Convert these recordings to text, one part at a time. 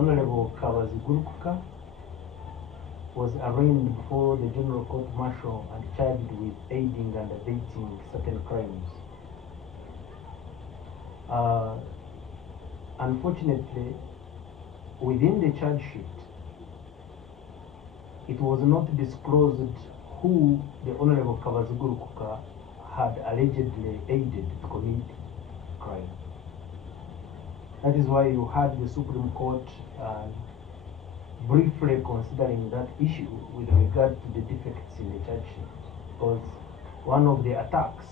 Honorable Kawazigurukuka was arraigned before the General Court Martial and charged with aiding and abetting certain crimes. Unfortunately, within the charge sheet, it was not disclosed who the Honorable Kawazigurukuka had allegedly aided to commit crime. That is why you had the Supreme Court briefly considering that issue with regard to the defects in the charge sheet, because one of the attacks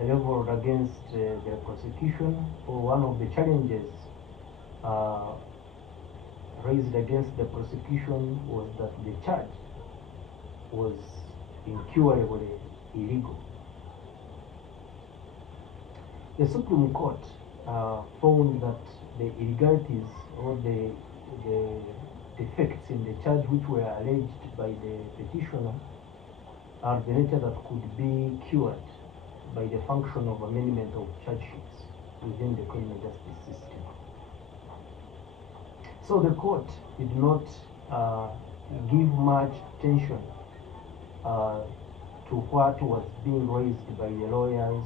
leveled against the prosecution, or one of the challenges raised against the prosecution, was that the charge was incurably illegal. The Supreme Court found that the illegalities or the defects in the charge which were alleged by the petitioner are the nature that could be cured by the function of amendment of charge sheets within the criminal justice system. So the court did not give much attention to what was being raised by the lawyers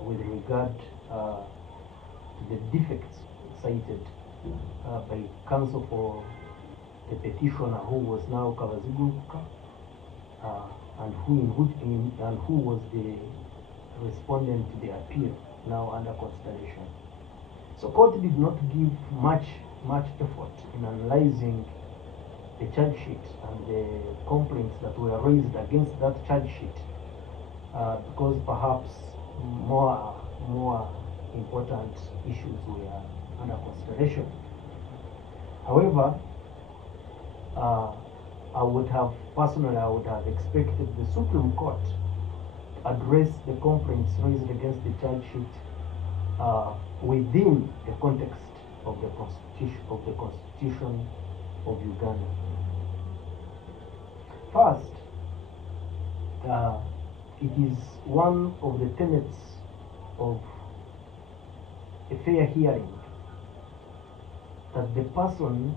with regard to the defects cited by counsel for the petitioner, who was now Kawazigurukuka, and who was the respondent to the appeal now under consideration. So court did not give much effort in analyzing the charge sheet and the complaints that were raised against that charge sheet, because perhaps more important issues were under consideration. However, I would have expected the Supreme Court to address the complaints raised against the charge sheet within the context of the Constitution of Uganda. First, it is one of the tenets of a fair hearing that the person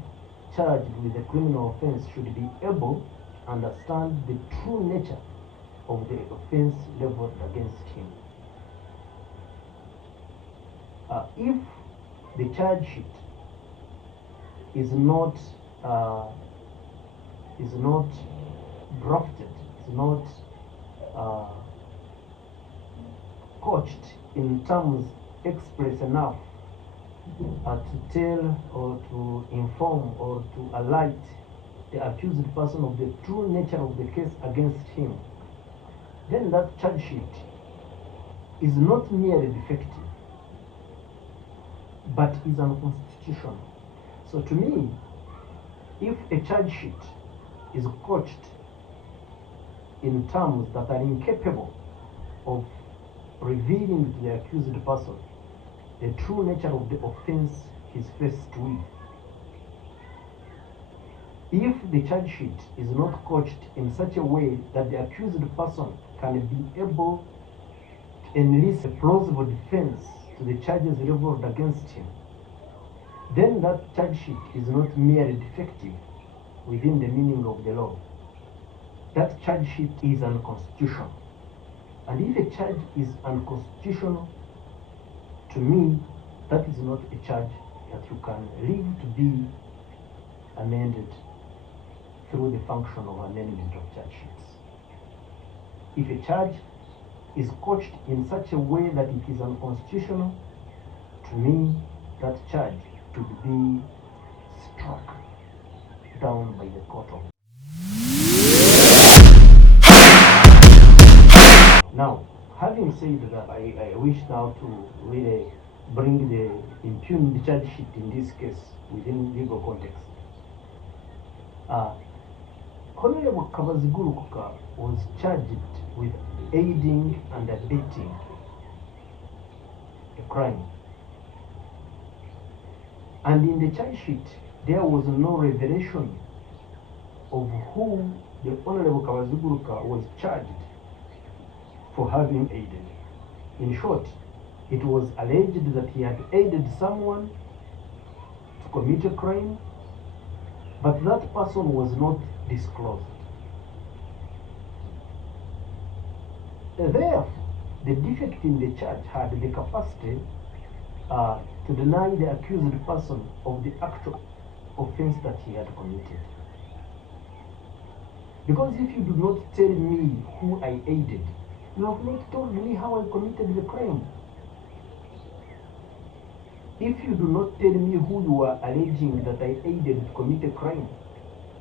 charged with a criminal offense should be able to understand the true nature of the offense leveled against him. If the charge sheet is not drafted, is not couched in terms express enough to tell or to inform or to alert the accused person of the true nature of the case against him, then that charge sheet is not merely defective, but is unconstitutional. So to me, if a charge sheet is couched in terms that are incapable of revealing to the accused person the true nature of the offense he's faced with, if the charge sheet is not couched in such a way that the accused person can be able to enlist a plausible defense to the charges leveled against him, then that charge sheet is not merely defective within the meaning of the law. That charge sheet is unconstitutional. And if a charge is unconstitutional, to me, that is not a charge that you can leave to be amended through the function of amendment of charge sheets. If a charge is couched in such a way that it is unconstitutional, to me, that charge should be struck down by the court of. Now, having said that, I wish now to really bring the impugned charge sheet in this case within legal context. Honorable Kawazigurukuka was charged with aiding and abetting a crime. And in the charge sheet, there was no revelation of who the Honorable Kawazigurukuka was charged for having aided. In short, it was alleged that he had aided someone to commit a crime, but that person was not disclosed. Therefore, the defect in the charge had the capacity to deny the accused person of the actual offense that he had committed. Because if you do not tell me who I aided, you have not told me how I committed the crime. If you do not tell me who you are alleging that I aided to commit a crime,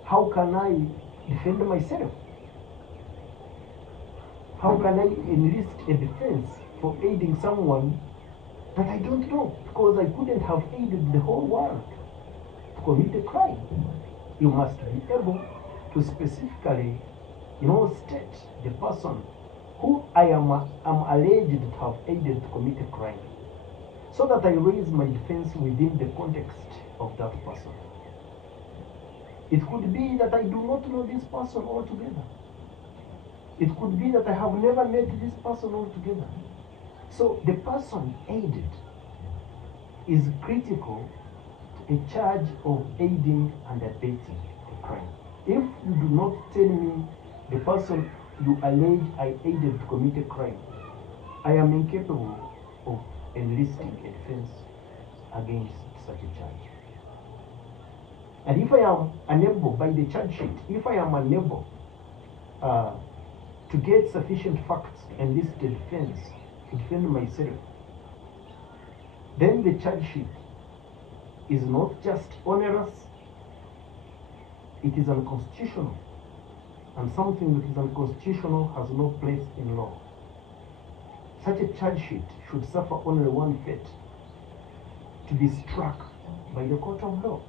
how can I defend myself? How can I enlist a defense for aiding someone that I don't know? Because I couldn't have aided the whole world to commit a crime. You must be able to specifically, state the person who I am alleged to have aided to commit a crime, so that I raise my defense within the context of that person. It could be that I do not know this person altogether. It could be that I have never met this person altogether. So the person aided is critical to a charge of aiding and abetting a crime. If you do not tell me the person you allege I aided to commit a crime, I am incapable of enlisting a defense against such a charge. And if I am unable, by the charge sheet, if I am unable to get sufficient facts to enlist a defense to defend myself, then the charge sheet is not just onerous, it is unconstitutional. And something that is unconstitutional has no place in law. Such a charge sheet should suffer only one fate: to be struck by the court of law.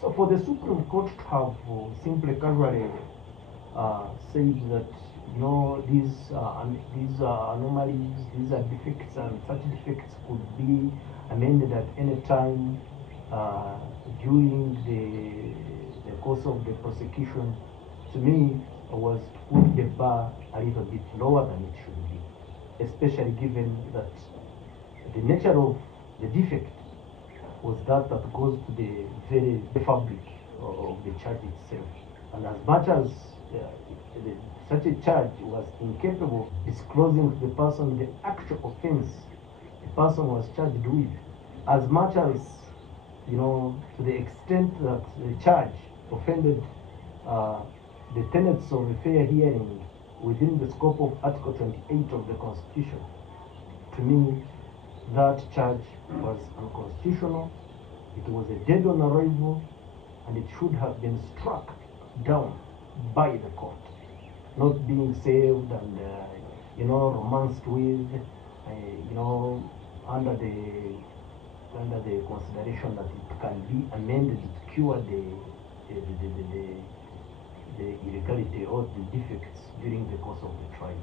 So for the Supreme Court to have simply casually said that these are anomalies, these are defects, and such defects could be amended at any time during the course of the prosecution, to me was to put the bar a little bit lower than it should be, especially given that the nature of the defect was that goes to the very fabric of the charge itself. And as much as such a charge was incapable of disclosing to the person the actual offense the person was charged with, as much as, to the extent that the charge offended the tenets of a fair hearing within the scope of Article 28 of the Constitution, to me, that charge was unconstitutional. It was a dead on arrival, and it should have been struck down by the court, not being saved and romanced with, under the consideration that it can be amended to cure the illegality or the defects during the course of the trial.